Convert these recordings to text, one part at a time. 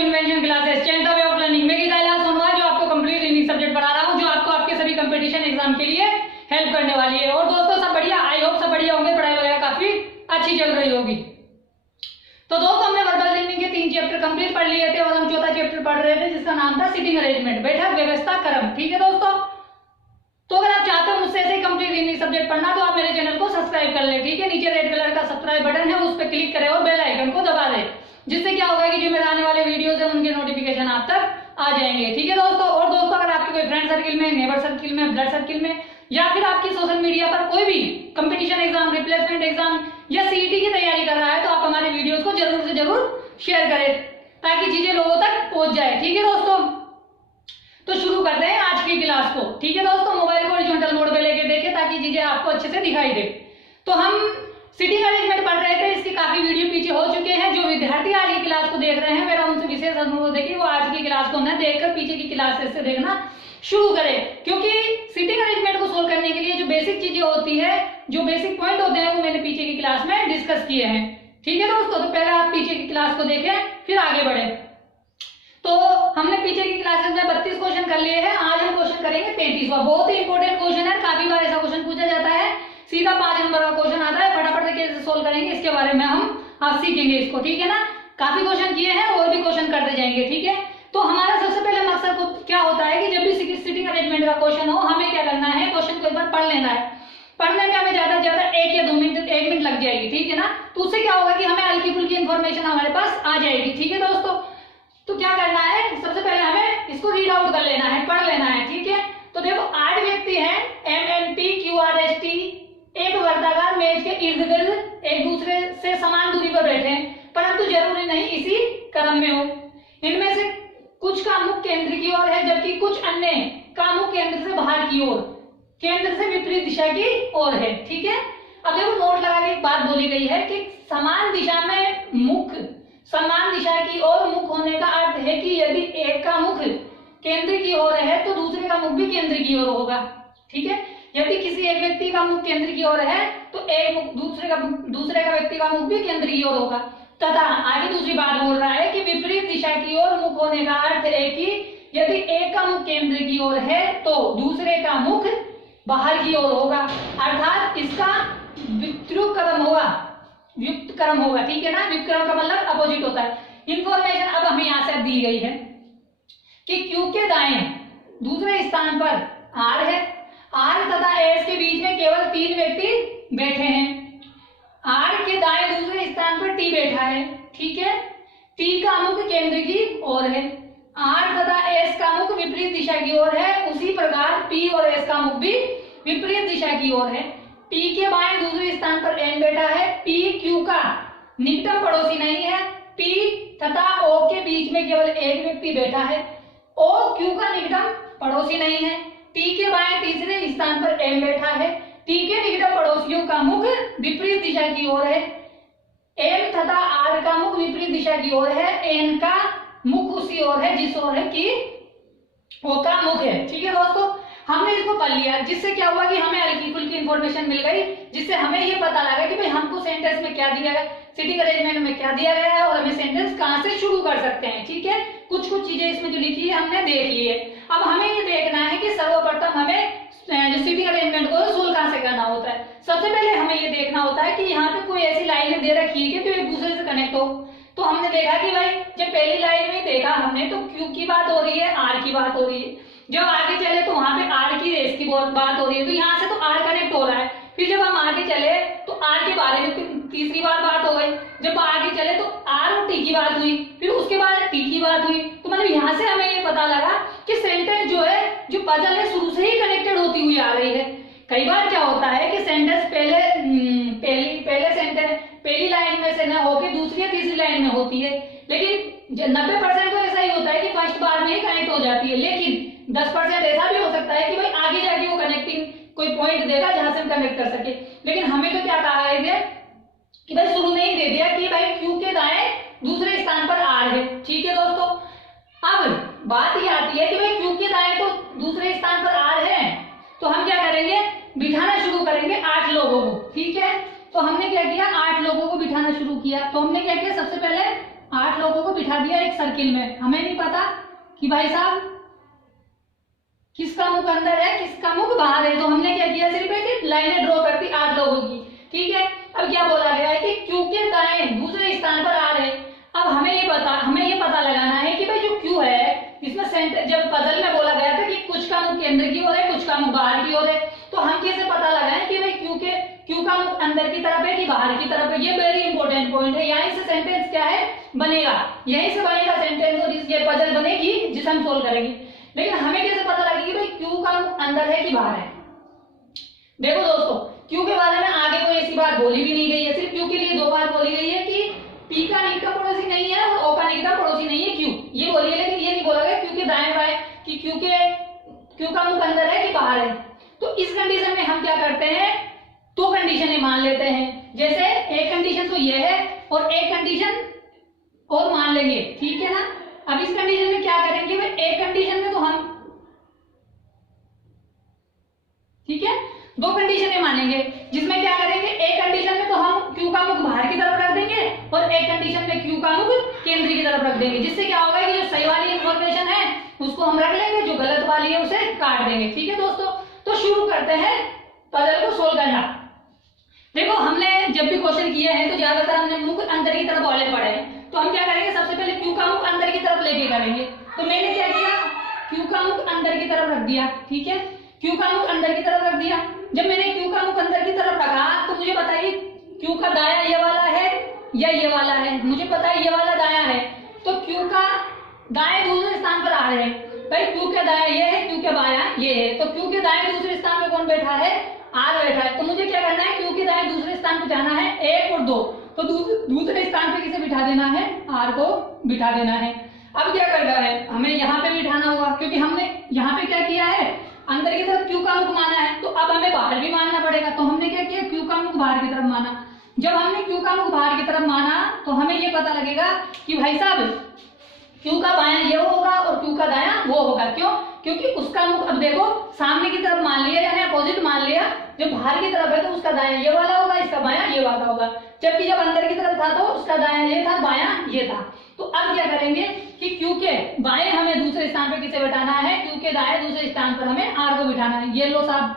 Invention classes change the way of learning में गीता सोनवाल जो आपको कंप्लीट इंग्लिश सब्जेक्ट पढ़ा रहा हूँ, जो आपको आपके सभी कंपटीशन एग्जाम के लिए हेल्प करने वाली है। और दोस्तों सब बढ़िया, आई होप सब बढ़िया होंगे, पढ़ाई वगैरह काफी अच्छी चल रही होगी। तो दोस्तों हमने वर्बल लिसनिंग के 3 चैप्टर कंप्लीट पढ़ लिए थे और हम चौथा चैप्टर पढ़ रहे थे जिसका नाम था सिटिंग अरेंजमेंट, बैठक व्यवस्था क्रम। ठीक है दोस्तों, तो अगर आप चाहते हो मुझसे ऐसे कंप्लीट इंग्लिश सब्जेक्ट पढ़ना तो आप मेरे चैनल को सब्सक्राइब कर ले। ठीक है, नीचे रेड कलर का सब्सक्राइब बटन है, उस पर क्लिक करें और बेल आइकन को दबा दें, जिससे क्या होगा कि जो मेरे आने वाले वीडियोस हैं उनके नोटिफिकेशन आप तक आ जाएंगे। ठीक है दोस्तों, और दोस्तों अगर आपके कोई फ्रेंड सर्किल में, नेबर सर्किल में, ब्लड सर्किल में या फिर आपकी सोशल मीडिया पर कोई भी कंपटीशन एग्जाम, रिप्लेसमेंट एग्जाम या सीईटी की तैयारी कर रहा है तो आप हमारे वीडियोस को जरूर से जरूर शेयर करें ताकि चीजें लोगों तक पहुंच जाए। ठीक है दोस्तों, तो शुरू करते हैं आज की क्लास को। ठीक है दोस्तों, मोबाइल को हॉरिजॉन्टल मोड पे लेके देखें ताकि चीजें आपको अच्छे से दिखाई दे। तो हम सिटिंग अरेंजमेंट पढ़ रहे थे, इसके काफी वीडियो पीछे हो चुके हैं। जो विद्यार्थी आज की क्लास को देख रहे हैं मेरा उनसे विशेष अनुरोध है कि वो आज की क्लास को न देखकर पीछे की क्लासेस से देखना शुरू करें, क्योंकि सिटिंग अरेंजमेंट को सोल्व करने के लिए जो बेसिक चीजें होती है, जो बेसिक पॉइंट होते हैं वो मैंने पीछे की क्लास में डिस्कस किए हैं। ठीक है दोस्तों, तो पहले आप पीछे की क्लास को देखें फिर आगे बढ़े। तो हमने पीछे की क्लासेस में 32 क्वेश्चन कर लिए हैं, आज हम क्वेश्चन करेंगे 33वां। बहुत ही इंपॉर्टेंट क्वेश्चन है, काफी बार ऐसा क्वेश्चन पूछा जाता है, सीधा 5 नंबर का क्वेश्चन आता है, फटाफट से कैसे सोल्व करेंगे इसके बारे में हम आप सीखेंगे इसको। ठीक है ना, काफी क्वेश्चन किए हैं और भी क्वेश्चन करते जाएंगे। ठीक है, तो हमारा सबसे पहले मकसद को क्या होता है कि जब भी सिटिंग अरेंजमेंट का क्वेश्चन हो हमें क्या करना है, क्वेश्चन को एक बार पढ़ लेना है। पढ़ने में हमें ज्यादा से ज्यादा 1 या 2 मिनट 1 मिनट लग जाएगी। ठीक है ना, तो उससे क्या होगा कि हमें हल्की फुल्की इन्फॉर्मेशन हमारे पास आ जाएगी। ठीक है दोस्तों, तो क्या करना है, सबसे पहले हमें इसको रीड आउट कर लेना है, पढ़ लेना है। ठीक है, तो देखो 8 व्यक्ति हैं, MNPQRST एक वर्गाकार मेज के इर्द गिर्द एक दूसरे से समान दूरी पर बैठे हैं, परंतु जरूरी नहीं इसी क्रम में हो। इनमें से कुछ का मुख केंद्र की ओर है जबकि कुछ अन्य का मुख केंद्र से बाहर की ओर, केंद्र से विपरीत दिशा की ओर है। ठीक है, अब देखो नोट लगा के एक बात बोली गई है कि समान दिशा में मुख, समान दिशा की ओर मुख होने का अर्थ है कि यदि एक का मुख केंद्र की ओर है तो दूसरे का मुख भी केंद्र की ओर होगा। ठीक है, यदि किसी एक व्यक्ति का मुख केंद्र की ओर है तो एक मुख दूसरे का व्यक्ति का मुख भी केंद्र की ओर होगा। तथा आगे दूसरी बात बोल रहा है कि विपरीत दिशा की ओर मुख होने का अर्थ है कि यदि एक का मुख केंद्र की ओर है तो दूसरे का मुख बाहर की ओर होगा, अर्थात इसका व्युत्क्रम क्रम होगा, व्युक्त क्रम होगा। ठीक है ना, व्युक्त क्रम का मतलब अपोजिट होता है। इंफॉर्मेशन अब हमें यहाँ से दी गई है कि Q के दाएं दूसरे स्थान पर R है, R तथा S के बीच में केवल 3 व्यक्ति बैठे हैं। R के दाएं दूसरे स्थान पर T बैठा है। ठीक है, T का मुख केंद्र की ओर है, R तथा S का मुख विपरीत दिशा की ओर है, उसी प्रकार P और S का मुख भी विपरीत दिशा की ओर है। P के बाएं दूसरे स्थान पर N बैठा है, P Q का निकटतम पड़ोसी नहीं है, P तथा O के बीच में केवल एक व्यक्ति बैठा है, O Q का निकटतम पड़ोसी नहीं है, T के बाएं तीसरे स्थान पर M बैठा है, T के निकटतम पड़ोसियों का मुख विपरीत दिशा की ओर है, M तथा R का मुख विपरीत दिशा की ओर है, N का मुख उसी ओर है जिस ओर है कि O का मुख है। ठीक है दोस्तों, हमने इसको पढ़ लिया, जिससे क्या हुआ कि हमें हल्की फुल्की इंफॉर्मेशन मिल गई, जिससे हमें ये पता लगा कि भाई हमको सेंटेंस में क्या दिया गया, सिटिंग अरेंजमेंट में क्या दिया गया है और हमें सेंटेंस कहां से शुरू कर सकते हैं। ठीक है, कुछ चीजें इसमें जो लिखी है हमने देख ली है। अब हमें ये देखना है कि सर्वप्रथम हमें जो सिटिंग अरेंजमेंट को सोल्व कहां से करना होता है। सबसे पहले हमें ये देखना होता है कि यहाँ पे कोई ऐसी लाइनें दे रखी है कि तो एक दूसरे से कनेक्ट हो। तो हमने देखा कि भाई जब पहली लाइन में देखा हमने तो Q की बात हो रही है, R की बात हो रही है, जब आगे चले तो वहां पे R की S की बात हो रही है, तो यहाँ से तो R कनेक्ट हो रहा है। फिर जब हम आगे चले तो R के बारे में तीसरी बार बात हो गई, जब आगे चले तो R और T की बात हुई, फिर उसके बाद T की बात हुई। तो मतलब यहाँ से हमें ये पता लगा कि सेंटेंस जो है, जो पजल है शुरू से ही कनेक्टेड होती हुई आ रही है। कई बार क्या होता है कि सेंटेंस पहले सेंटेंस पहली लाइन में से न होकर दूसरी या तीसरी लाइन में होती है, लेकिन 90% तो ऐसा ही होता है कि फर्स्ट बार में ही कनेक्ट हो जाती है, लेकिन 10% ऐसा भी हो सकता है कि भाई आगे जाके वो कनेक्टिंग कोई पॉइंट देगा जहां से हम कनेक्ट कर सके। लेकिन हमें तो क्या कहा है कि भाई शुरू में ही दे दिया कि भाई Q के दाएं दूसरे स्थान पर R है। ठीक है दोस्तों, अब बात ये आती है कि भाई Q के दाएं तो दूसरे स्थान पर R है, तो हम क्या करेंगे, बिठाना शुरू करेंगे 8 लोगों को। ठीक है, तो हमने क्या किया, 8 लोगों को बिठाना शुरू किया। तो हमने क्या किया, सबसे पहले 8 लोगों को बिठा दिया एक सर्किल में, हमें नहीं पता कि भाई साहब किसका मुख अंदर है किसका मुख बाहर है, तो हमने क्या किया, सिर्फ एक लाइनें ड्रॉ कर दी 8 लोगों की, ठीक है। अब क्या बोला गया है कि क्यू के दाएं दूसरे स्थान पर आर है। अब हमें ये पता लगाना है कि भाई जो क्यू है इसमें सेंटर, जब पजल में बोला गया था कि कुछ का मुख केंद्र की ओर है कुछ का मुख बाहर की ओर है, तो हम कैसे पता लगाएं कि भाई क्यू का मुख अंदर की तरफ है कि बाहर की तरफ है। ये वेरी इंपॉर्टेंट पॉइंट है, यहीं से सेंटेंस क्या है बनेगा, यहीं से बनेगा सेंटेंस और ये पजल बनेगी जिसे हम सोल्व करेंगे। लेकिन हमें कैसे पता लगेगी भाई क्यू का मुख अंदर है कि बाहर है। देखो दोस्तों, क्यू के बारे में आगे कोई ऐसी बात बोली भी नहीं गई है, सिर्फ क्यू के लिए 2 बात बोली गई है कि पी का निकटतम पड़ोसी नहीं है और ओ का निकटतम पड़ोसी नहीं है क्यू, ये बोली है। लेकिन ये नहीं बोला गया क्यू के दाएं बाएं कि क्यू का मुख अंदर है कि बाहर है। तो इस कंडीशन में हम क्या करते हैं, 2 कंडीशनें मान लेते हैं। जैसे एक कंडीशन तो ये है और एक कंडीशन और मान लेंगे, ठीक है ना। अब इस कंडीशन में क्या करेंगे भाई, एक कंडीशन में तो हम, ठीक है, 2 कंडीशनें मानेंगे जिसमें क्या करेंगे, एक कंडीशन में तो हम क्यू का मुख बाहर की तरफ रख देंगे और एक कंडीशन में क्यू का मुख केंद्र की तरफ रख देंगे, जिससे क्या होगा कि जो सही वाली इंफॉर्मेशन है उसको हम रख लेंगे, जो गलत वाली है उसे काट देंगे, ठीक है दोस्तों। तो शुरू करते हैं पजल को सोल्व करना। देखो हमने जब भी क्वेश्चन किए हैं तो ज्यादातर हमने मुख अंदर की तरफ वाले पढ़े हैं, तो हम क्या करेंगे, सबसे पहले क्यू का मुख अंदर की तरफ लेके करेंगे। तो मैंने क्या किया, क्यू का मुख अंदर की तरफ रख दिया, ठीक है, क्यू का मुख अंदर की तरफ रख दिया। जब मैंने क्यू का मुख अंदर की तरफ रखा तो मुझे बताइए क्यू का दाया ये वाला है या ये वाला है, मुझे पता है ये वाला दाया है, तो क्यू का दाएं दूसरे स्थान पर आ रहे हैं भाई, क्यू के दाया ये है क्यू के बाया ये है, तो क्यू के दाएं दूसरे स्थान पर कौन बैठा है, आर बैठा है। तो मुझे क्या करना है, क्यू के दाएं दूसरे स्थान पर जाना है 1 और 2, तो दूसरे स्थान पे किसे बिठा देना है, आर को बिठा देना है। अब क्या करना है, हमें यहाँ पे बिठाना होगा क्योंकि हमने यहाँ पे क्या किया है, अंदर की तरफ क्यू का मुख माना है, तो अब हमें बाहर भी मानना पड़ेगा। तो हमने क्या किया, क्यू का मुख बाहर की तरफ माना। जब हमने क्यू का मुख बाहर की तरफ माना तो हमें ये पता लगेगा कि भाई साहब क्यू का बायां ये होगा और क्यू का दायां वो होगा। क्यों, क्योंकि उसका मुख, अब देखो सामने की तरफ मान लिया यानी अपोजिट मान लिया, जो बाहर की तरफ है तो उसका दायां ये वाला होगा, इसका बायां ये वाला होगा, जबकि जब अंदर की तरफ था तो उसका दायां ये था बायां ये था। तो अब क्या करेंगे कि क्यू के बाएं हमें दूसरे स्थान पर किसे बिठाना है, क्यू के दाएं दूसरे स्थान पर हमें आर को बिठाना है। ये लो साहब,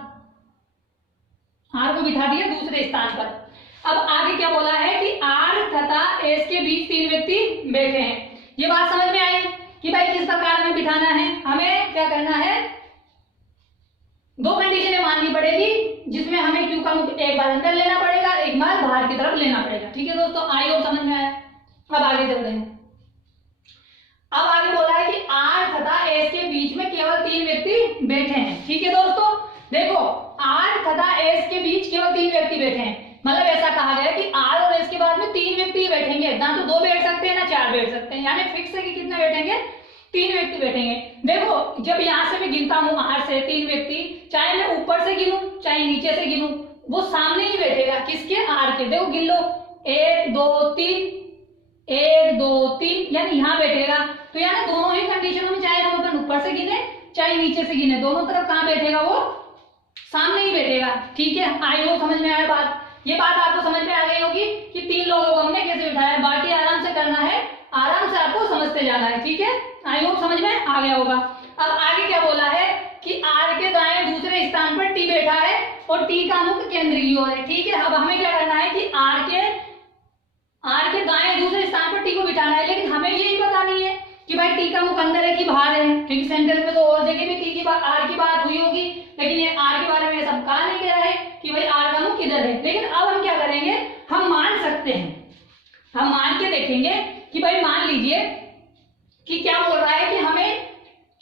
आर को बिठा दिया दूसरे स्थान पर। अब आगे क्या बोला है कि आर तथा एस के बीच 3 व्यक्ति बैठे हैं। ये बात समझ में आई कि भाई किस प्रकार हमें बिठाना है, हमें क्या करना है, 2 कंडीशनें माननी पड़ेगी जिसमें हमें क्यू का मुख एक बार अंदर लेना पड़ेगा, एक बार बाहर की तरफ लेना पड़ेगा, ठीक है दोस्तों। आई होप समझ में आया। अब आगे चलते हैं। अब आगे बोला है कि आर तथा एस के बीच में केवल 3 व्यक्ति बैठे हैं, ठीक है दोस्तों। देखो आर तथा एस के बीच केवल 3 व्यक्ति बैठे हैं, मतलब ऐसा कहा गया कि आर और एस के बाद में 3 व्यक्ति बैठेंगे, ना तो 2 बैठ सकते हैं ना 4 बैठ सकते हैं, यानी फिक्स है कि कितने बैठेंगे, 3 व्यक्ति बैठेंगे। देखो जब यहां से मैं गिनता हूं आर से 3 व्यक्ति, चाहे मैं ऊपर से गिनूं चाहे नीचे से गिनूं, वो सामने ही बैठेगा, किसके, आर के। देखो गिन लो 1 2 3 1 2 3, यानी यहाँ बैठेगा। तो यानी दोनों ही कंडीशनों में, चाहे हम अपन ऊपर से गिने चाहे नीचे से गिने, दोनों तरफ कहाँ बैठेगा, वो सामने ही बैठेगा, ठीक है। आई होप समझ में आया बात। ये बात आपको समझ में आ गई होगी कि 3 लोगों को हमने कैसे बिठाया, बाकी आराम से करना है, आराम से आपको समझते जाना है, ठीक है। आई होप समझ में आ गया होगा। अब आगे क्या बोला है कि आर के दाएं दूसरे स्थान पर टी बैठा है और टी का मुख केंद्र की ओर है, ठीक है। अब हमें क्या करना है कि आर के दाएं दूसरे स्थान पर टी को बिठाना है, लेकिन हमें यही पता नहीं है कि भाई टी का मुख अंदर है कि बाहर है, क्योंकि सेंटेंस में तो और जगह भी टी की बात, आर की बात हुई होगी, लेकिन ये आर के बारे में सब कहा नहीं गया है कि भाई आर का मुख किधर है। लेकिन अब हम क्या करेंगे, हम मान सकते हैं, हम मान के देखेंगे कि भाई मान लीजिए कि क्या बोल रहा है कि हमें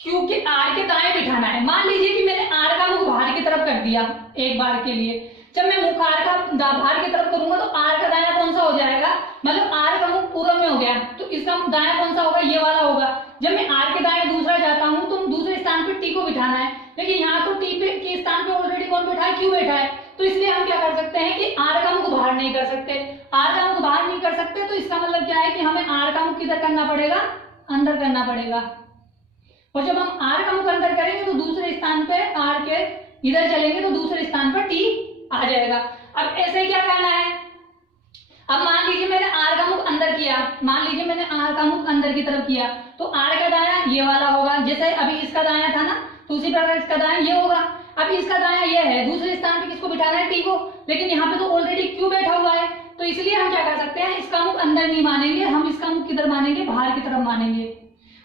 क्यू के आर के दाएं बिठाना है। मान लीजिए कि मैंने आर का मुख बाहर की तरफ कर दिया एक बार के लिए, जब मैं मुख आर का बाहर की तरफ करूंगा तो आर का दाया कौन सा हो जाएगा, मतलब आर का मुख पूर्व में हो गया, तो इसका दाया कौन सा होगा, ये वाला होगा। जब मैं आर के दाएं दूसरा जाता हूं तो दूसरे स्थान पर टी को बिठाना है, लेकिन यहाँ तो टी के स्थान पे ऑलरेडी कौन बैठा है, क्यू बैठा है, तो इसलिए हम क्या कर सकते हैं कि आर का मुख बाहर नहीं कर सकते। आर का मुख बाहर नहीं कर सकते तो इसका मतलब क्या है कि हमें आर का मुख किधर करना पड़ेगा, अंदर करना पड़ेगा। और जब हम आर का मुख अंदर करेंगे तो दूसरे स्थान पे आर के इधर चलेंगे तो दूसरे स्थान पर टी आ जाएगा। अब ऐसे क्या करना है, अब मान लीजिए मैंने आर का मुख अंदर किया, मान लीजिए मैंने आर का मुख अंदर की तरफ किया तो आर का दाया ये वाला होगा, जैसे अभी इसका दाया था ना, तो उसी प्रकार इसका दाया ये होगा। अब इसका दाया ये है, दूसरे स्थान पे किसको बिठाना है, टी को, लेकिन यहाँ पे तो ऑलरेडी क्यू बैठा हुआ है, तो इसलिए हम क्या कर सकते हैं, इसका मुख अंदर नहीं मानेंगे, हम इसका मुख किधर मानेंगे, बाहर की तरफ मानेंगे,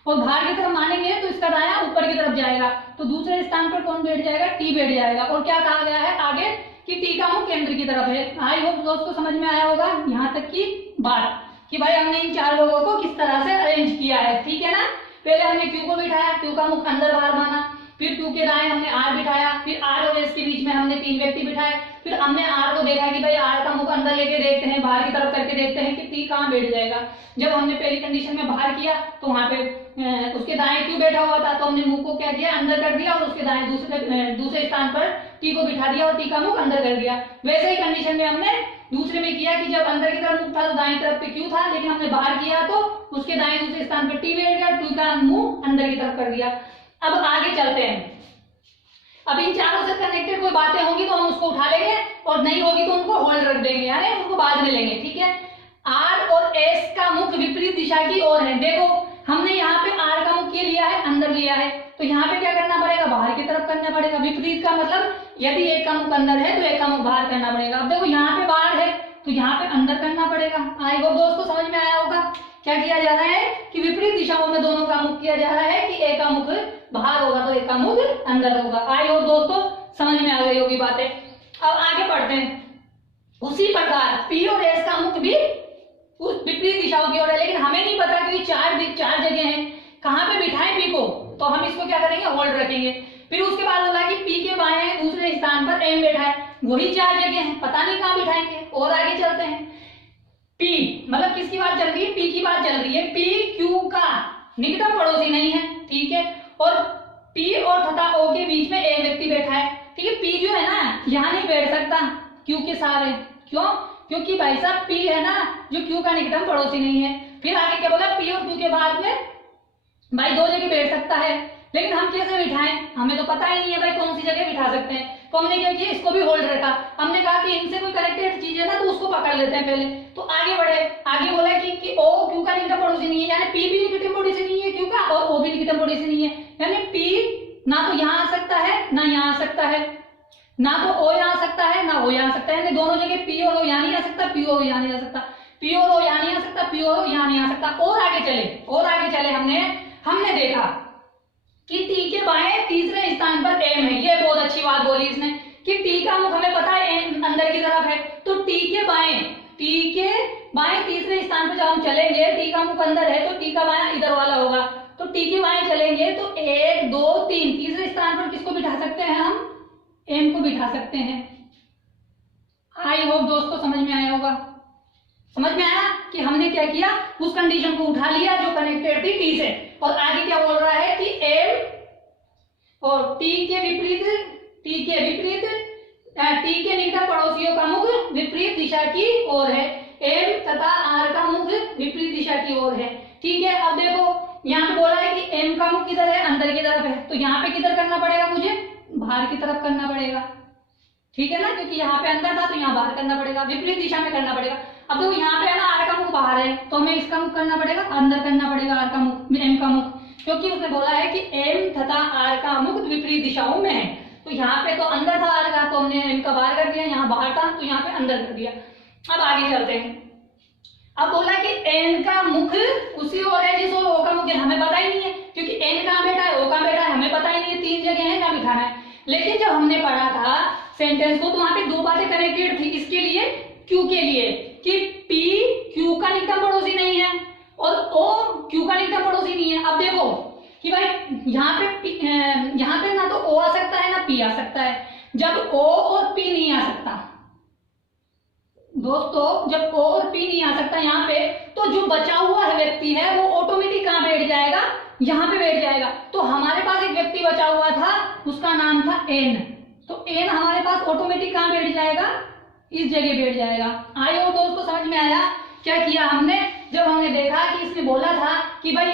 और बाहर की तरफ मानेंगे तो इसका दाया ऊपर की तरफ जाएगा, तो दूसरे स्थान पर कौन बैठ जाएगा, टी बैठ जाएगा। और क्या कहा गया है आगे कि टी का मुख केंद्र की तरफ है। आई होप दोस्तों समझ में आया होगा यहाँ तक की बात कि भाई हमने इन चार लोगों को किस तरह से अरेंज किया है, ठीक है ना। पहले हमने क्यू को बिठाया, क्यू का मुख अंदर बाहर माना, फिर क्यू के दाएं हमने आर बिठाया, फिर आर और एस के बीच में हमने तीन व्यक्ति बिठाए, फिर हमने आर को देखा कि भाई आर का मुख अंदर लेके देखते हैं, बाहर की तरफ करके देखते हैं कि टी कहाँ बैठ जाएगा। जब हमने पहली कंडीशन में बाहर किया तो वहां पे उसके दाएं क्यू बैठा हुआ था, तो हमने मुख को क्या किया, अंदर कर दिया, और उसके दाएं दूसरे स्थान पर टी को बिठा दिया और टी का मुख अंदर कर दिया। वैसे ही कंडीशन में हमने दूसरे में किया कि जब अंदर की तरफ मुख था तो दाएं तरफ पे क्यू था, लेकिन हमने बाहर किया तो उसके दाएं दूसरे स्थान पर टी बैठ गया, टी का मुंह अंदर की तरफ कर दिया। अब आगे चलते हैं। अब इन चारों से कनेक्टेड कोई बातें होंगी तो हम उसको उठा लेंगे, और नहीं होगी तो उनको होल्ड रख देंगे, यानी उनको बाद में लेंगे, ठीक है। आर और एस का मुख विपरीत दिशा की ओर है। देखो हमने यहाँ पे आर का मुख ये लिया है, अंदर लिया है, तो यहाँ पे क्या करना पड़ेगा, बाहर की तरफ करना पड़ेगा। विपरीत का मतलब यदि एक का मुख अंदर है तो एक का मुख बाहर करना पड़ेगा। अब देखो यहाँ पे बाहर है तो यहाँ पे अंदर करना पड़ेगा। आई होप दोस्तों समझ में आया होगा क्या किया जा रहा है कि विपरीत दिशाओं में दोनों का मुख किया जा रहा है कि एक का मुख बाहर होगा तो एक का मुख अंदर होगा। आई होप दोस्तों समझ में आ गई होगी बातें। अब आगे बढ़ते हैं। उसी प्रकार पी और एस का मुख भी उस विपरीत दिशाओं की ओर है, लेकिन हमें नहीं पता कि चार जगह हैं, कहाँ पे बिठाएं पी को, तो हम इसको क्या करेंगे, होल्ड रखेंगे। फिर उसके बाद बोला कि पी के बाएं दूसरे स्थान पर एम बैठा है, वही चार जगह हैं, पता नहीं कहाँ बिठाएंगे। और आगे चलते हैं। पी मतलब किसकी बात चल रही है, पी की बात चल रही है। पी क्यू का निकटतम पड़ोसी नहीं है, ठीक है, और पी और तथा ओ के बीच में एक व्यक्ति बैठा है, ठीक है। पी जो है ना यहाँ नहीं बैठ सकता, क्यू के साथ है। क्यों, क्योंकि भाई साहब पी है ना जो क्यू का निकटतम पड़ोसी नहीं है। फिर आगे क्या बोला, पी और क्यू के बाद में भाई दो जगह बैठ सकता है, लेकिन हम कैसे बिठाएं, हमें तो पता ही नहीं है भाई कौन सी जगह बिठा सकते हैं। तो हमने क्या किया, इसको भी होल्ड रखा। हमने कहा कि इनसे कोई कनेक्टेड चीज है ना तो उसको पकड़ लेते हैं पहले। तो आगे बढ़े, आगे बोला कि ओ क्यू का निकटतम पड़ोसी नहीं है, यानी पी भी निकटतम पड़ोसी नहीं है क्यू का, और ओ भी निकटतम पड़ोसी नहीं है, यानी पी ना तो यहाँ आ सकता है ना यहाँ आ सकता है, ना तो ओ यहाँ आ सकता है ना ओ यहाँ आ सकता है, यानी दोनों जगह पी और ओ यहाँ नहीं आ सकता, पी और ओ यहाँ नहीं आ सकता, पी और ओ यहाँ नहीं आ सकता, पी और ओ यहाँ नहीं आ सकता। और आगे चले हमने देखा कि टी के बाएं तीसरे स्थान पर एम है। ये बहुत अच्छी बात बोली इसने कि टी का मुख हमें पता है एम अंदर की तरफ है, तो टी के बाएं तीसरे स्थान पर जब हम चलेंगे, टी का मुख अंदर है तो टी का बायां इधर वाला होगा, तो टी के बाएं चलेंगे तो 1 2 3 तीसरे स्थान पर किसको बिठा सकते हैं, हम एम को बिठा सकते हैं। आई होप दोस्तों समझ में आया होगा। समझ में आया कि हमने क्या किया, उस कंडीशन को उठा लिया जो कनेक्टेड थी टी से, और आगे क्या बोल रहा है कि एम और टी के निकट पड़ोसियों का मुख विपरीत दिशा की ओर है। एम तथा आर का मुख विपरीत दिशा की ओर है, ठीक है। अब देखो यहाँ पे बोला है कि एम का मुख किधर है, अंदर की तरफ है, तो यहाँ पे किधर करना पड़ेगा, मुझे बाहर की तरफ करना पड़ेगा, ठीक है ना, क्योंकि यहाँ पे अंदर था तो यहाँ बाहर करना पड़ेगा, विपरीत दिशा में करना पड़ेगा। अब देखो यहाँ पे है ना आर का मुख बाहर है, तो हमें इसका मुख करना पड़ेगा, अंदर करना पड़ेगा आर का मुख, एम का मुख, क्योंकि उसने बोला है कि एम तथा आर का मुख विपरीत दिशाओं में है। तो यहाँ पे तो अंदर था आर का, तो हमने एम का बाहर कर दिया, यहाँ बाहर था तो यहाँ पे अंदर कर दिया। अब आगे चलते हैं। अब बोला कि एन का मुख उसी ओर है जिस ओर ओ का मुख है, हमें पता ही नहीं है, क्योंकि एन कहाँ बैठा है, ओ कहाँ बैठा है, हमें पता ही नहीं है, तीन जगह है जहाँ बिठाना है। लेकिन जब हमने पढ़ा था सेंटेंस को तो वहां पे दो बातें कनेक्टेड थी, इसके लिए क्यू के लिए, कि पी क्यू का निकटतम पड़ोसी नहीं है और ओ क्यू का निकटतम पड़ोसी नहीं है। अब देखो कि भाई यहाँ पे ना तो ओ आ सकता है ना पी आ सकता है। जब ओ और पी नहीं आ सकता दोस्तों, जब ओ और पी नहीं आ सकता यहाँ पे, तो जो बचा हुआ है व्यक्ति है वो ऑटोमेटिक कहाँ बैठ जाएगा, यहाँ पे बैठ जाएगा। तो हमारे पास एक व्यक्ति बचा हुआ था, उसका नाम था एन, तो एन हमारे पास ऑटोमेटिक कहाँ बैठ जाएगा, इस जगह बैठ जाएगा। आए हो दोस्तों, समझ में आया क्या किया हमने, जब हमने देखा कि इसने बोला था कि भाई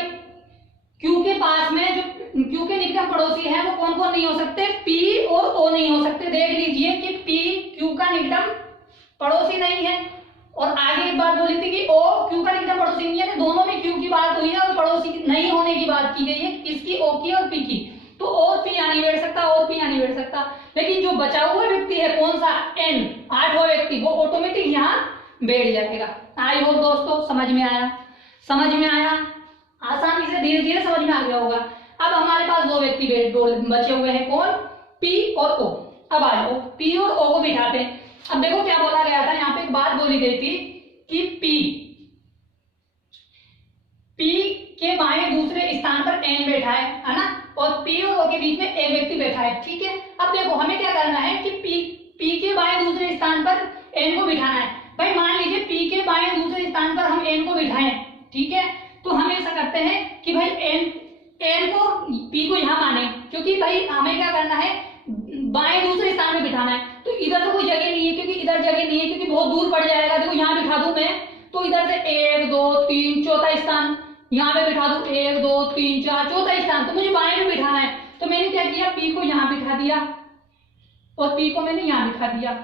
क्यू के पास में जो क्यू के निकटतम पड़ोसी हैं वो कौन कौन नहीं हो सकते, पी और ओ नहीं हो सकते। देख लीजिए कि पी क्यू का निकटतम पड़ोसी नहीं है और आगे एक बात बोली थी कि ओ क्यू का निकटम पड़ोसी नहीं है, दोनों में क्यू की बात हुई है और पड़ोसी नहीं होने की बात की गई है, किसकी, ओ की और पी की। तो और पी यहाँ नहीं बैठ सकता, और पी यहाँ नहीं बैठ सकता, लेकिन जो बचा हुआ व्यक्ति है कौन सा, एन, 8वां व्यक्ति, वो ऑटोमेटिक यहाँ बैठ जाएगा। आई होप दोस्तों समझ में आया, समझ में आया, आसानी से धीरे धीरे समझ में आ गया होगा। अब हमारे पास दो व्यक्ति बचे हुए हैं, कौन, पी और ओ। अब आ जाओ पी और ओ को बिठाते हैं। अब देखो क्या बोला गया था, यहाँ पे एक बात बोली गई थी कि पी के बाएं दूसरे स्थान पर एन बैठा है ना, और पी और ओ के बीच में एक व्यक्ति बैठा है, ठीक है। अब देखो हमें क्या करना है कि पी के बाएं दूसरे स्थान पर एन को बिठाना है। भाई मान लीजिए पी के बाएं दूसरे स्थान पर हम एन को बिठाएं, ठीक है, तो हम ऐसा करते हैं कि भाई एन को, पी को यहाँ माने, क्योंकि भाई हमें क्या करना है, बाएं दूसरे स्थान में बिठाना है। तो इधर तो कोई जगह नहीं है, क्योंकि इधर जगह नहीं है, क्योंकि बहुत दूर पड़ जाएगा। देखो यहाँ बिठा दूं मैं, तो इधर से 1 2 3 चौथा स्थान यहाँ पे बिठा दूं, 1 2 3 4 चौथा स्थान, तो मुझे बाएं में बिठाना है। तो मैंने क्या किया, पी को यहाँ बिठा दिया और पी को मैंने यहाँ बिठा दिया,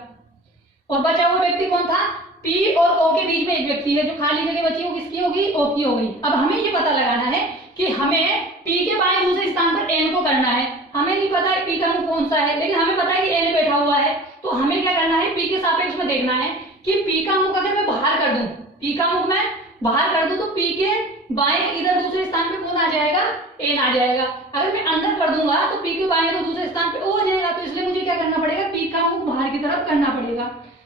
और बचा हुआ व्यक्ति कौन था, पी और ओ के बीच में एक व्यक्ति है, जो खाली जगह बची वो किसकी होगी, ओ की हो गई। अब हमें ये पता लगाना है कि हमें पी के बाएं दूसरे स्थान पर एन को करना है। हमें नहीं पता है पी का मुख कौन सा है, लेकिन हमें पता है कि एन बैठा हुआ है। तो हमें क्या करना है, पी के सापेक्ष में देखना है कि पी का मुख अगर मैं बाहर कर दूं, पी का मुख मैं बाहर कर दूं, तो पी के बाएं इधर दूसरे स्थान पे कौन आ जाएगा, एन आ जाएगा। अगर मैं अंदर कर दूंगा तो पी के बाएं तो दूसरे स्थान पे ओ आ जाएगा। तो इसलिए मुझे क्या करना पड़ेगा, पी का मुख बाहर की तरफ करना पड़ेगा।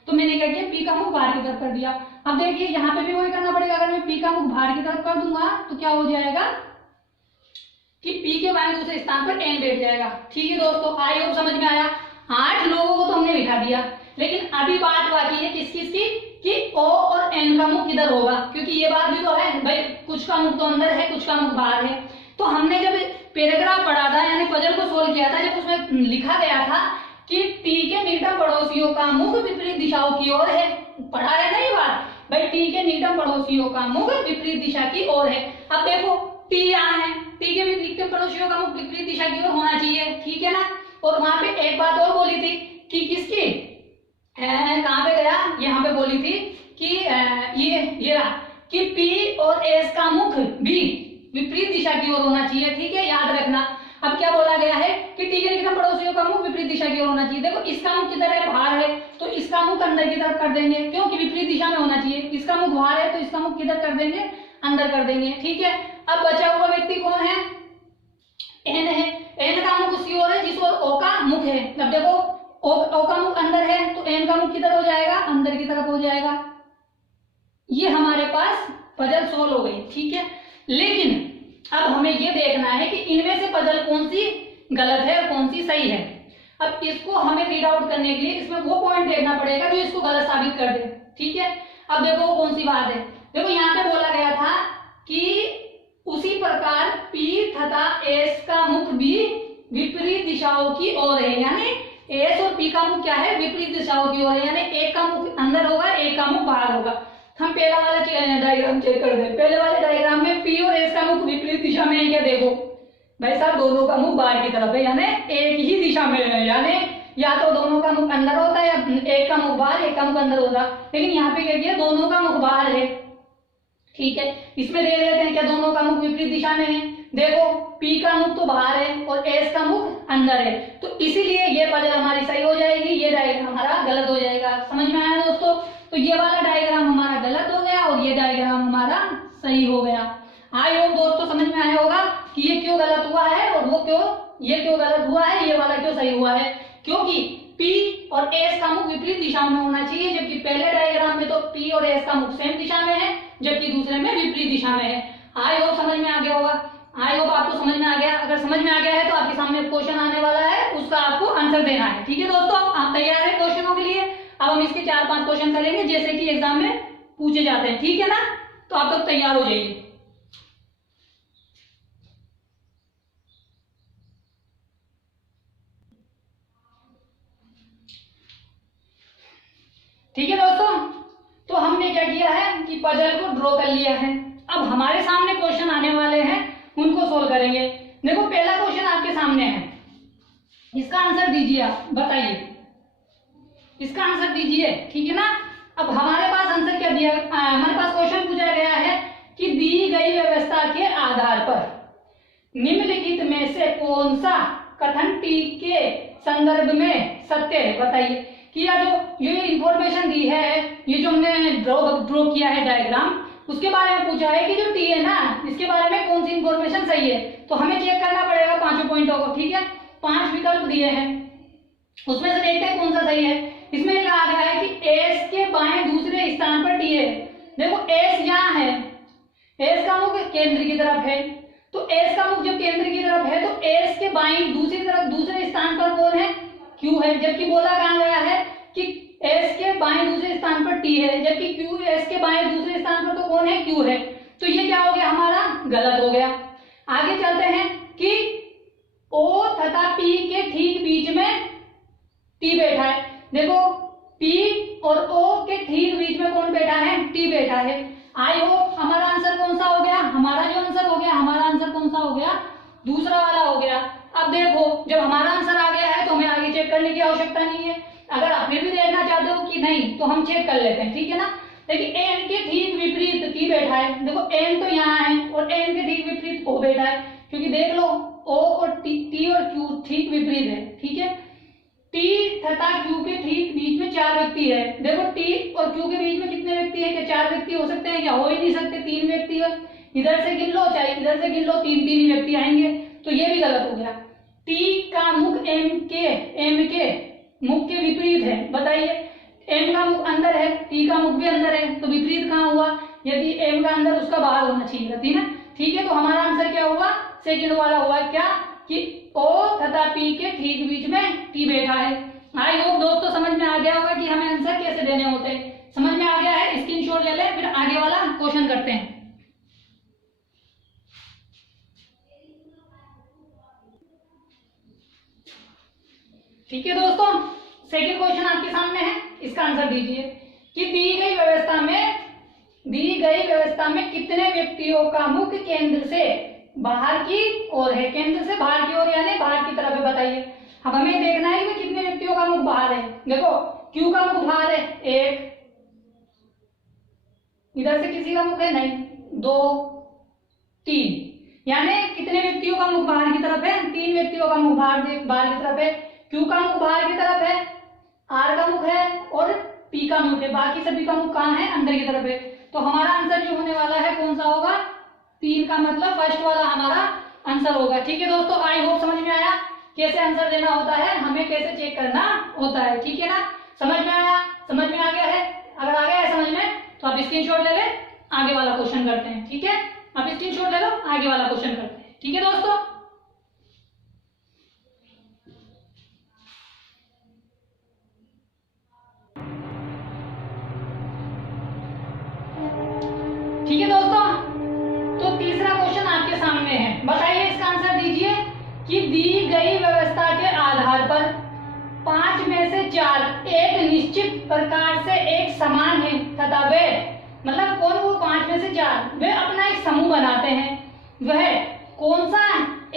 तो मैंने क्या किया, पी का मुख बाहर की तरफ कर दिया। अब देखिए यहाँ पे भी वही करना पड़ेगा। अगर मैं पी का मुख बाहर की तरफ कर दूंगा तो क्या हो जाएगा कि पी के बाएं दूसरे स्थान पर एन बैठ जाएगा। ठीक है दोस्तों, आई होप समझ में आया। 8 लोगों को तो हमने बिठा दिया, लेकिन अभी बात बाकी है किस किस की, कि ओ और एन का मुख किधर होगा, क्योंकि ये बात भी तो है भाई, कुछ का मुख तो अंदर है, कुछ का मुख बाहर है। तो हमने जब पैराग्राफ पढ़ा था, यानी पजल को सोल्व किया था, जब उसमें लिखा गया था कि टी के निकटम पड़ोसियों का मुख विपरीत दिशाओं की ओर है, पढ़ा है ना ये बात भाई, टी के निकटम पड़ोसियों का मुख विपरीत दिशा की ओर है। अब देखो टी यहाँ है, टी के निकटम पड़ोसियों का मुख विपरीत दिशा की ओर होना चाहिए, ठीक है ना। और वहां पे एक बात और बोली थी कि किसकी, कहां पे गया, यहाँ पे बोली थी कि ये रहा कि पी और एस का मुख भी विपरीत दिशा की ओर होना चाहिए, ठीक है, याद रखना। अब क्या बोला गया है कि टी के निकटम पड़ोसियों का मुख विपरीत दिशा की ओर होना चाहिए। देखो इसका मुख किधर है, बाहर है, तो इसका मुख अंदर की तरफ कर देंगे, क्योंकि विपरीत दिशा में होना चाहिए। इसका मुख बाहर है तो इसका मुख किधर कर देंगे, अंदर कर देंगे, ठीक है। अब बचा हुआ व्यक्ति कौन है, एन है। एन का मुख उसी ओर है जिस ओर ओ का मुख है। अब देखो ओ का मुख अंदर है तो एन का मुख किधर हो जाएगा, अंदर की तरफ हो जाएगा। ये हमारे पास पजल सोल्व हो गई, ठीक है। लेकिन अब हमें ये देखना है कि इनमें से पजल कौन सी गलत है और कौन सी सही है। अब इसको हमें रीड आउट करने के लिए इसमें वो पॉइंट देखना पड़ेगा जो इसको गलत साबित कर दे, ठीक है। अब देखो कौन सी बात है, देखो यहाँ पे बोला गया था कि उसी प्रकार P तथा S का मुख भी विपरीत दिशाओं की ओर है, यानी S और P का मुख क्या है, विपरीत दिशाओं की ओर है, यानी एक का मुख अंदर होगा, एक का मुख बाहर होगा। हम पहला वाला डायग्राम चेक कर दें। पहले वाले डायग्राम में P और S का मुख विपरीत दिशा में है, क्या देखो भाई साहब, दोनों का मुख बाहर की तरफ है, यानी एक ही दिशा में है, यानी या तो दोनों का मुख अंदर होता है या एक का मुख बाहर, एक का मुख अंदर होता। लेकिन यहाँ पे क्या किया, दोनों का मुख बाहर है, ठीक है। इसमें देख लेते हैं क्या दोनों का मुख विपरीत दिशा में है। देखो P का मुख तो बाहर है और S का मुख अंदर है, तो इसीलिए ये पजल हमारी सही हो जाएगी, ये डायग्राम हमारा गलत हो जाएगा। समझ में आया दोस्तों, तो ये वाला डायग्राम हमारा गलत हो गया और ये डायग्राम हमारा सही हो गया। आई होप दोस्तों समझ में आया होगा कि ये क्यों गलत हुआ है और वो क्यों, ये क्यों गलत हुआ है, ये वाला क्यों सही हुआ है। क्योंकि P और S का मुख विपरीत दिशा में होना चाहिए, जबकि पहले डायग्राम में तो P और S का मुख सेम दिशा में है, जबकि दूसरे में विपरीत दिशा में है। आई होप समझ में आ गया होगा, आई होप आपको समझ में आ गया। अगर समझ में आ गया है तो आपके सामने क्वेश्चन आने वाला है, उसका आपको आंसर देना है, ठीक है दोस्तों। आप तैयार है क्वेश्चनों के लिए। अब हम इसके 4-5 क्वेश्चन करेंगे जैसे कि एग्जाम में पूछे जाते हैं, ठीक है ना। तो आप तक तैयार हो जाइए। ठीक है दोस्तों, तो हमने क्या किया है कि पजल को ड्रॉ कर लिया है। अब हमारे सामने क्वेश्चन आने वाले हैं, उनको सोल्व करेंगे। देखो पहला क्वेश्चन आपके सामने है, इसका आंसर दीजिए, आप बताइए, इसका आंसर दीजिए, ठीक है ना। अब हमारे पास आंसर क्या दिया हमारे पास क्वेश्चन पूछा गया है कि दी गई व्यवस्था के आधार पर निम्नलिखित में से कौन सा कथन टी के संदर्भ में सत्य है, बताइए। कि ये इंफॉर्मेशन दी है, ये जो हमने ड्रॉ किया है डायग्राम, उसके बारे में पूछा है कि जो टी है ना, इसके बारे में कौन सी इंफॉर्मेशन सही है। तो हमें चेक करना पड़ेगा पांचों पॉइंटों को, ठीक है। 5 विकल्प दिए हैं, उसमें से देखते हैं कौन सा सही है। इसमें कहा गया है कि एस के बाएं दूसरे स्थान पर टी है। देखो एस यहाँ है, एस का मुख केंद्र की तरफ है, तो एस का मुख जब केंद्र की तरफ है तो एस के बाईं दूसरी तरफ दूसरे स्थान पर कौन है, क्यू है। जबकि बोला कहा गया है कि एस के बाएं दूसरे स्थान पर टी है, जबकि क्यू एस के बाएं दूसरे स्थान पर तो कौन है, क्यू है। तो ये क्या हो गया, हमारा गलत हो गया। आगे चलते हैं कि ओ तथा पी के ठीक बीच में टी बैठा है। देखो पी और ओ के ठीक बीच में कौन बैठा है, टी बैठा है। आई होप हमारा आंसर कौन सा हो गया, हमारा जो आंसर हो गया, हमारा आंसर कौन सा हो गया, दूसरा वाला हो गया। अब देखो जब हमारा आंसर आ गया है तो हमें आगे चेक करने की आवश्यकता नहीं है। अगर आप फिर भी देखना चाहते हो कि नहीं तो हम चेक कर लेते हैं, ठीक है ना। देखिए एन के ठीक विपरीत टी बैठा है। देखो एन तो यहाँ है और एन के ठीक विपरीत ओ बैठा है, क्योंकि देख लो ओ और टी और क्यू ठीक विपरीत है, ठीक है। टी तथा क्यू के ठीक बीच में 4 व्यक्ति है। देखो टी और क्यू के बीच में कितने व्यक्ति है, क्या 4 व्यक्ति हो सकते हैं, क्या हो ही नहीं सकते, 3 व्यक्ति है। इधर से गिन लो चाहे इधर से गिन लो, 3 ही व्यक्ति आएंगे, तो ये भी गलत हो गया। टी का मुख एम के मुख के विपरीत है, बताइए। एम का मुख अंदर है, टी का मुख भी अंदर है, तो विपरीत कहाँ हुआ, यदि एम का अंदर उसका बाहर होना चाहिए, थी ना, ठीक है। तो हमारा आंसर क्या हुआ, सेकंड वाला हुआ, क्या कि ओ तथा पी के ठीक बीच में टी बैठा है। आई होप दोस्तों समझ में आ गया होगा कि हमें आंसर कैसे देने होते हैं। समझ में आ गया है, स्क्रीनशॉट ले ले, फिर आगे वाला क्वेश्चन करते हैं। ठीक है दोस्तों, सेकंड क्वेश्चन आपके सामने है, इसका आंसर दीजिए कि दी गई व्यवस्था में कितने व्यक्तियों का मुख केंद्र से बाहर की ओर है। केंद्र से बाहर की ओर यानी बाहर की तरफ है, बताइए। अब हमें देखना है कि कितने व्यक्तियों का मुख बाहर है। देखो क्यू का मुख बाहर है 1, इधर से किसी का मुख है नहीं, 2, 3, यानी कितने व्यक्तियों का मुख बाहर की तरफ है, 3 व्यक्तियों का मुख बाहर की तरफ है। क्यू का मुख बाहर की तरफ है, आर का मुख है और पी का मुख है, बाकी सभी का मुख कहाँ है, अंदर की तरफ है। तो हमारा आंसर जो होने वाला है कौन सा होगा, 3 का मतलब फर्स्ट वाला हमारा आंसर होगा। ठीक है दोस्तों, आई होप समझ में आया कैसे आंसर देना होता है, हमें कैसे चेक करना होता है, ठीक है ना। समझ में आया, समझ में आ गया है। अगर आ गया है समझ में तो आप स्क्रीनशॉट ले ले, आगे वाला क्वेश्चन करते हैं, ठीक है। आप स्क्रीनशॉट ले लो, आगे वाला क्वेश्चन करते हैं, ठीक है दोस्तों। ठीक है दोस्तों, तो तीसरा क्वेश्चन आपके सामने है, बताइए इसका आंसर दीजिए कि दी गई व्यवस्था के आधार पर 5 में से 4 एक निश्चित प्रकार से एक समान है तथा वे मतलब कौन, वो 5 में से 4 वे अपना एक समूह बनाते हैं, वह कौन सा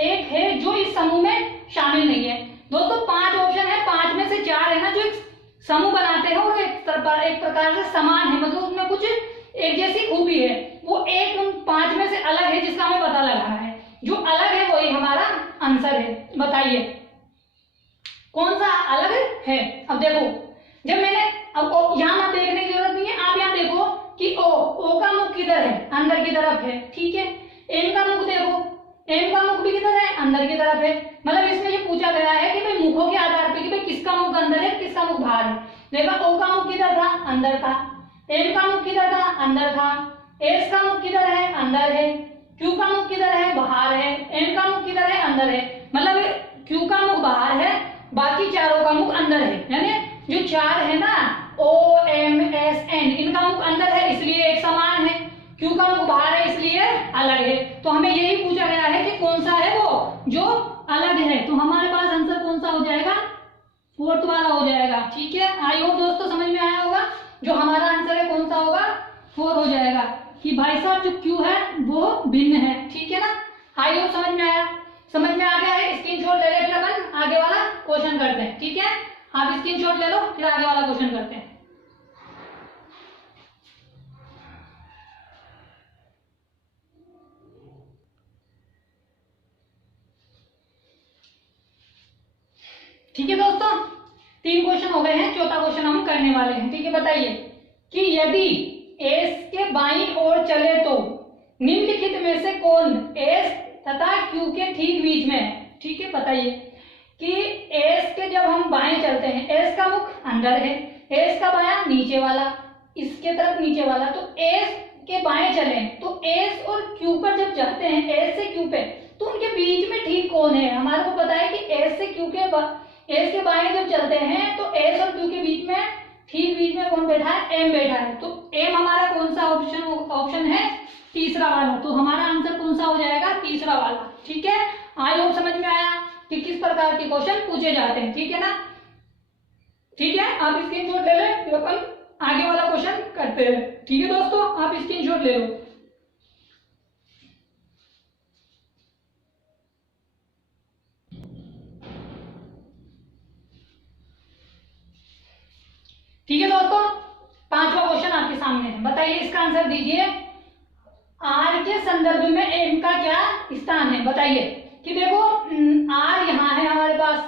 एक है जो इस समूह में शामिल नहीं है। दोस्तों 5 ऑप्शन है, 5 में से 4 है ना जो एक समूह बनाते हैं और एक प्रकार से समान है, मतलब उसमें कुछ एक जैसी खूबी है, वो एक उन 5 में से अलग है जिसका हमें पता लगाना है। जो अलग है वही हमारा आंसर है, बताइए कौन सा अलग है। अब देखो जब मैंने, अब यहाँ आप देखने की जरूरत नहीं है, आप यहाँ देखो कि ओ का मुख किधर है, अंदर की तरफ है, ठीक है। एम का मुख देखो, एम का मुख भी किधर है, अंदर की तरफ है। मतलब इसमें ये पूछा गया है कि भाई मुखों के आधार पर कि भाई किसका मुख अंदर है किसका मुख बाहर है। देखो ओ का मुख किधर था, अंदर था। एम का मुख किधर था, अंदर था। एस का मुख किधर है, अंदर है। क्यू का मुख किधर है, बाहर है। एम का मुख किधर है, अंदर है। मतलब क्यू का मुख बाहर है, बाकी चारों का मुख अंदर है, यानी जो 4 है ना ओ एम एस एन, इनका मुख अंदर है इसलिए एक समान है, क्यू का मुख बाहर है इसलिए अलग है। तो हमें यही पूछा गया है कि कौन सा है वो जो अलग है, तो हमारे पास आंसर कौन सा हो जाएगा, 4th वाला हो जाएगा, ठीक है। आई होप दोस्तों समझ में आया होगा, जो हमारा आंसर है कौन सा होगा, 4 हो जाएगा कि भाई साहब जो क्यू है वो भिन्न है, ठीक है ना। आई होप समझ में आया, समझ में आ गया है, स्क्रीनशॉट ले ले, फिर अपन आगे वाला क्वेश्चन करते हैं, ठीक है। आप स्क्रीनशॉट ले लो, फिर आगे वाला क्वेश्चन करते हैं। ठीक है दोस्तों, 3 क्वेश्चन हो गए हैं, चौथा क्वेश्चन हम करने वाले हैं। ठीक है, बताइए कि यदि एस के बाईं ओर चले तो निम्नलिखित में से कौन एस तथा क्यू के ठीक बीच में है। ठीक है, बताइए कि एस के जब हम बाएं चलते हैं, एस का मुख अंदर है, एस का बायां नीचे वाला, इसके तरफ नीचे वाला, तो एस के बाएं चले तो एस और क्यू पर जब जाते हैं, एस से क्यू पे, तो उनके बीच में ठीक कौन है। हमारे को पता है कि एस से क्यू के एस के बाएं जब चलते हैं तो एस और क्यू के बीच में ठीक बीच में कौन बैठा है, एम बैठा है। तो एम हमारा कौन सा ऑप्शन है, तीसरा वाला। तो हमारा आंसर कौन सा हो जाएगा, तीसरा वाला। ठीक है, आई होप समझ में आया कि किस प्रकार के क्वेश्चन पूछे जाते हैं। ठीक है ना, ठीक है, आप स्क्रीनशॉट ले लें, फिर अपन आगे वाला क्वेश्चन करते हैं। ठीक है दोस्तों, आप स्क्रीनशॉट ले लो। ठीक है दोस्तों, 5वां क्वेश्चन आपके सामने है, बताइए इसका आंसर दीजिए। आर के संदर्भ में एम का क्या स्थान है। बताइए कि देखो आर यहाँ है हमारे पास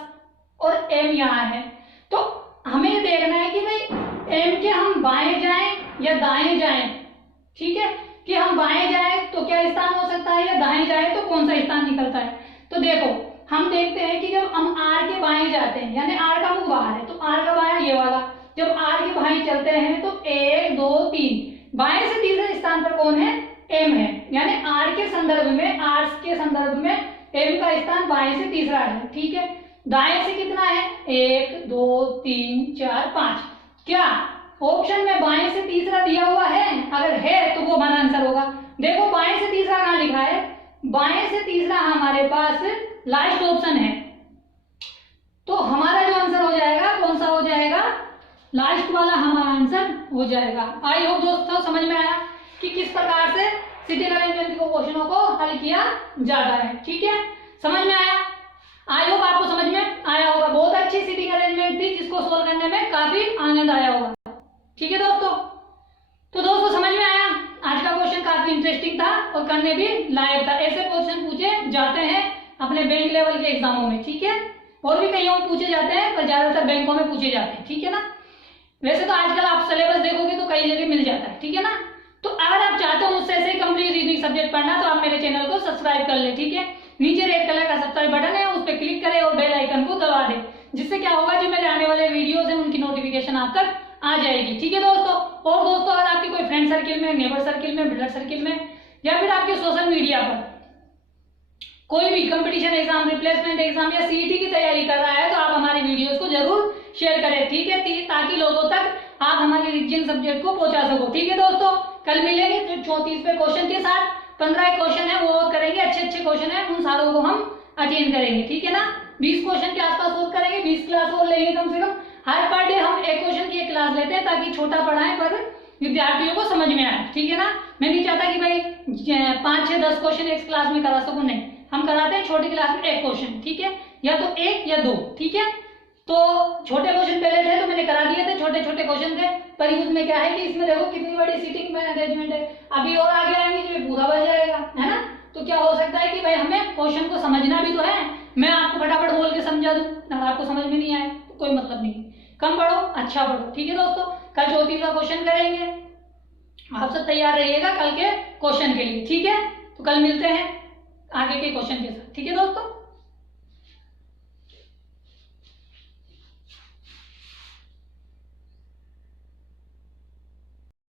और एम यहाँ है, तो हमें ये देखना है कि भाई एम के हम बाएं जाएं या दाएं जाएं। ठीक है, कि हम बाएं जाएं तो क्या स्थान हो सकता है, या दाएं जाएं तो कौन सा स्थान निकलता है। तो देखो हम देखते हैं कि जब हम आर के बाएं जाते हैं, यानी आर का मुख बाहर है, तो आर का बायां ये वाला, जब आर के बाएं चलते हैं तो 1 2 3, बाएं से तीसरे स्थान पर कौन है, एम है। यानी आर के संदर्भ में, आर के संदर्भ में एम का स्थान बाएं से तीसरा है। ठीक है, दाएं से कितना है, 1 2 3 4 5। क्या ऑप्शन में बाएं से तीसरा दिया हुआ है? अगर है तो वो हमारा आंसर होगा। देखो बाएं से तीसरा कहाँ लिखा है, बाएं से तीसरा हमारे पास लास्ट ऑप्शन है, तो हमारा जो आंसर हो जाएगा कौन सा हो जाएगा, लास्ट वाला हमारा आंसर हो जाएगा। आई होप दोस्तों समझ में आया कि किस प्रकार से सीटिंग अरेंजमेंट को क्वेश्चनों को हल किया जाता है। ठीक है, समझ में आया, आई होप आपको समझ में आया होगा। बहुत अच्छी सीटिंग अरेंजमेंट थी जिसको सोल्व करने में काफी आनंद आया होगा। ठीक है दोस्तों, तो दोस्तों समझ में आया, आज का क्वेश्चन काफी इंटरेस्टिंग था और करने भी लायक था। ऐसे क्वेश्चन पूछे जाते हैं अपने बैंक लेवल के एग्जामों में। ठीक है, और भी कहीं पूछे जाते हैं पर ज्यादातर बैंकों में पूछे जाते हैं। ठीक है ना, वैसे तो आजकल आप सिलेबस देखोगे तो कई जगह मिल जाता है। ठीक है ना, तो अगर आप चाहते हो मुझसे ऐसे कंप्लीट रीजनिंग सब्जेक्ट पढ़ना तो आप मेरे चैनल को सब्सक्राइब कर ले। ठीक है, नीचे रेड कलर का सब्सक्राइब बटन है, उस पर क्लिक करें और बेल आइकन को दबा दें, जिससे क्या होगा, जो मेरे आने वाले वीडियोस हैं उनकी नोटिफिकेशन आप तक आ जाएगी। ठीक है दोस्तों, और दोस्तों अगर आपके कोई फ्रेंड सर्किल में, नेबर सर्किल में, ब्लड सर्किल में, या फिर आपके सोशल मीडिया पर कोई भी कंपटीशन एग्जाम, रिप्लेसमेंट एग्जाम या सीईटी की तैयारी कर रहा है तो आप हमारी वीडियोस को जरूर शेयर करें। ठीक है, ताकि लोगों तक आप हमारे रीजनिंग सब्जेक्ट को पहुंचा सको। ठीक है दोस्तों, कल मिलेंगे 34वें क्वेश्चन के साथ। 15 क्वेश्चन है वो करेंगे, अच्छे अच्छे क्वेश्चन है, उन सारों को हम अटेंड करेंगे। ठीक है ना, 20 क्वेश्चन के आसपास सोल्व करेंगे, 20 क्लास और लेंगे कम से कम। हर पर डे हम एक क्वेश्चन की एक क्लास लेते हैं ताकि छोटा पढ़ाएं पर विद्यार्थियों को समझ में आए। ठीक है ना, मैं नहीं चाहता कि भाई 5 6 10 क्वेश्चन एक क्लास में करा सकूं, नहीं, हम कराते हैं छोटी क्लास में एक क्वेश्चन। ठीक है, या तो 1 या 2। ठीक है, तो छोटे क्वेश्चन पहले थे तो मैंने करा दिए थे, छोटे छोटे क्वेश्चन थे, पर उसमें क्या है कि इसमें देखो कितनी बड़ी सीटिंग में अरेंजमेंट है। अभी और आगे आएंगे जो पूरा बढ़ जाएगा, है ना। तो क्या हो सकता है कि भाई हमें क्वेश्चन को समझना भी तो है, मैं आपको फटाफट बोल के समझा दूं, अगर आपको समझ में नहीं आए तो कोई मतलब नहीं। कम पढ़ो, अच्छा पढ़ो। ठीक है दोस्तों, कल 34वां क्वेश्चन करेंगे, आप सब तैयार रहिएगा कल के क्वेश्चन के लिए। ठीक है, तो कल मिलते हैं आगे के क्वेश्चन के साथ। ठीक है दोस्तों।